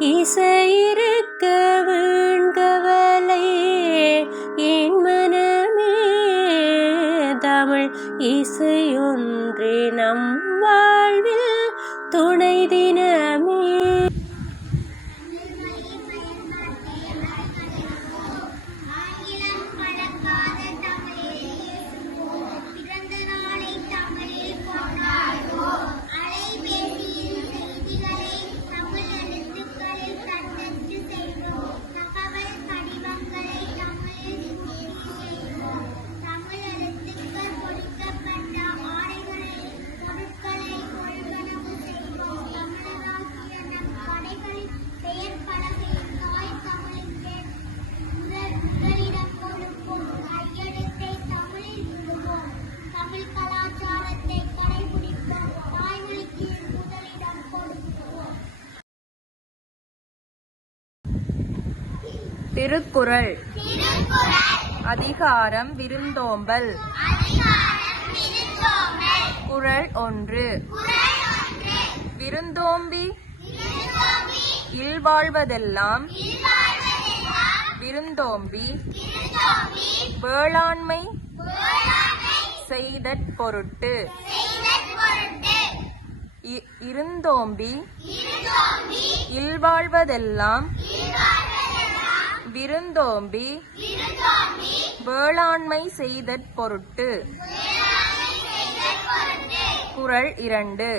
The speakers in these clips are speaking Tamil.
இசையிருக்க வீண்கவலை என் மனமே. தமிழ் இசையொன்றே நம் வாழ்வில் துணை தினமே. திருக்குறள். அதிகாரம் விருந்தோம்பல். குறள் 1. விருந்தோம்பி இல்வாழ்வதெல்லாம் விருந்தோம்பி வேளாண்மை செய்தற் பொருட்டு. இருந்தோம்பி இல்வாழ்வதெல்லாம் விருந்தோம்பி வேளாண்மை செய்தற் பொருட்டு. குறள் 2.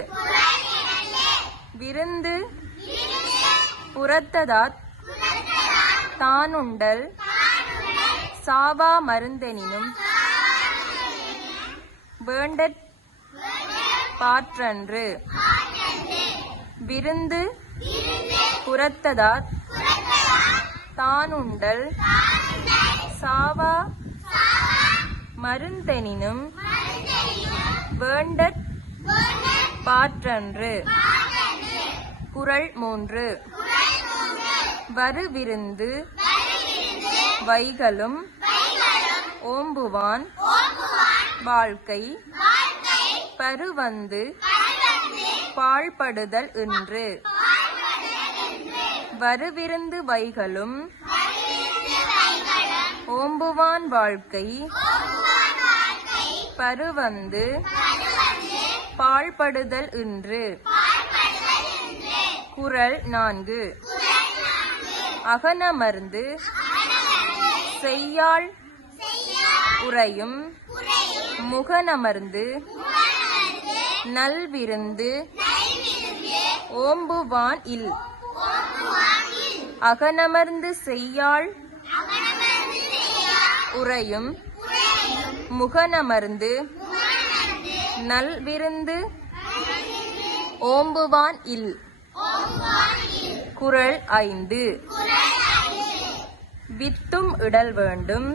விருந்து புறத்ததாத் தானுண்டல் சாவா மருந்தெனினும் வேண்டற் பாற்றன்று. விருந்து புறத்ததாத் தானுண்டல் சாவா மருந்தெனினும் வேண்டற் பாற்றன்று. குறள் 3. வருவிருந்து வைகலும் ஓம்புவான் வாழ்க்கை பருவந்து பாழ்படுதல் என்று. வருவிருந்து வைகலும் ஓம்புவான் வாழ்க்கை பருவந்து பாழ்படுதல் என்று. குறள் 4. அகனமர்ந்து செய்யாள் உறையும் முகனமர்ந்து நல்விருந்து ஓம்புவான் இல். அகனமர்ந்து செய்யாள் உறையும் முகனமர்ந்து நல்விருந்து ஓம்புவான் இல். குறள் 5. வித்தும் இடல் வேண்டும்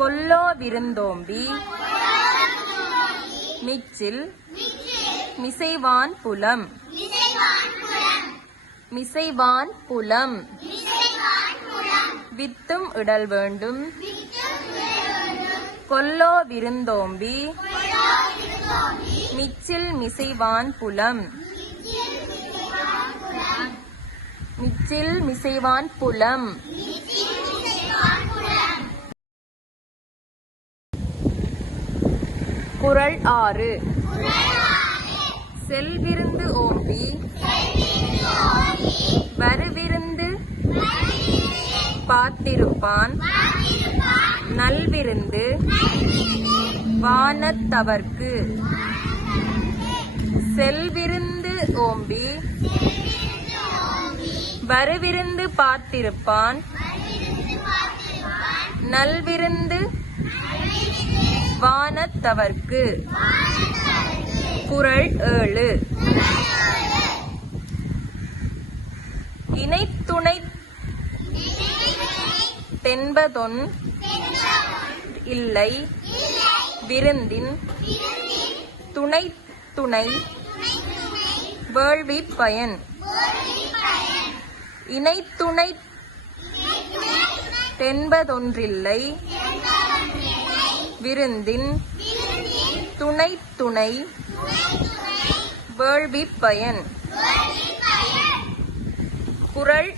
கொல்லோ விருந்தோம்பி மிச்சில் மிசைவான் புலம். மிசைவான் புலம். வித்தும் இடல் வேண்டும் கொல்லோ விருந்தோம்பி மிச்சில் மிசைவான் புலம். மிச்சில் மிசைவான் புலம். குறள் 6. செல்விருந்து ஓம்பி வருவிருந்து பார்த்திருப்பான் நல்விருந்து வானத்தவர்க்கு. செல்விருந்து ஓம்பி வருவிருந்து பார்த்திருப்பான் நல்விருந்து வானத்தவர்க்கு. குறள் 7. இணைத்துணை தென்பதொன் இல்லை விருந்தின் துணை துணை வேள்வி பயன். இணைத்துணை தென்பதொன்றில்லை விருந்தின் துணை துணை வேள்வி பயன். குறள்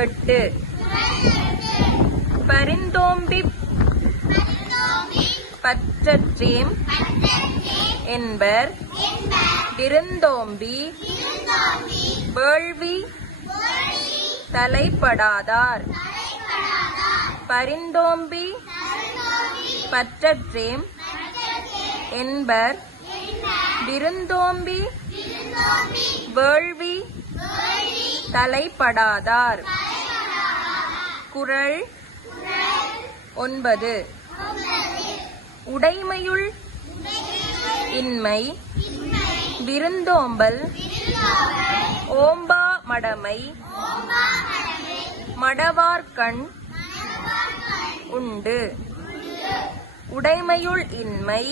8. பரிந்தோம்பி பற்றற்றேம் என்பர் விருந்தோம்பி வேள்வி தலைப்படாதார். பரிந்தோம்பி பற்றற்றேம் என்பர் விருந்தோம்பி வேள்வி தலைப்படாதார். குறள் 9. உடைமையுள் இன்மை விருந்தோம்பல் ஓம்பா மடமை மடவார்கண் உண்டு. உடைமையுள் இன்மை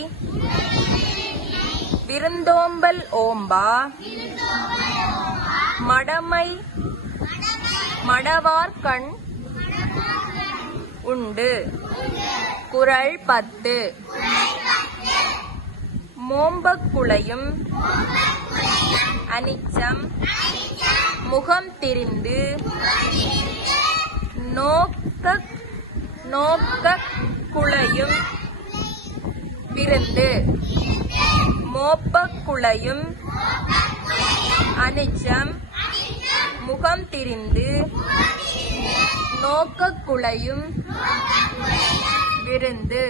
விருந்தோம்பல் ஓம்பா மடமை மடவார்கண் உண்டு. குறள் 10. மோம்பக்குளையும் அனிச்சம் முகம் திரிந்து நோக்கக் குளையும் விருந்து. மோப்பக்குளையும் அனிச்சம் முகம் திரிந்து நோக்கக் குளையும் விருந்து.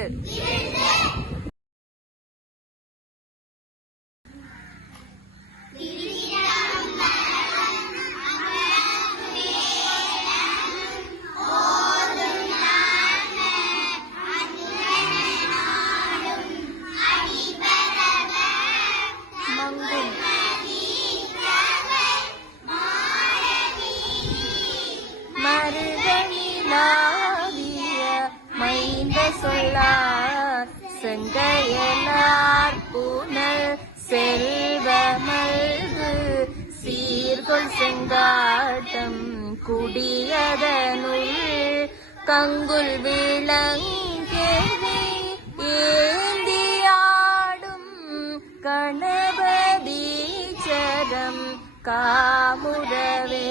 மருதனிலாவிய மைந்த சொல்லார் செங்கையலார் புனல் செல்வமல்கு சீர்கொள் செங்காட்டம் குடியதனுள் கங்குல் விளங்கேவி ஏந்தியாடும் கணபதீச்சரம் காமுடவே.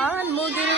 வான்முகில்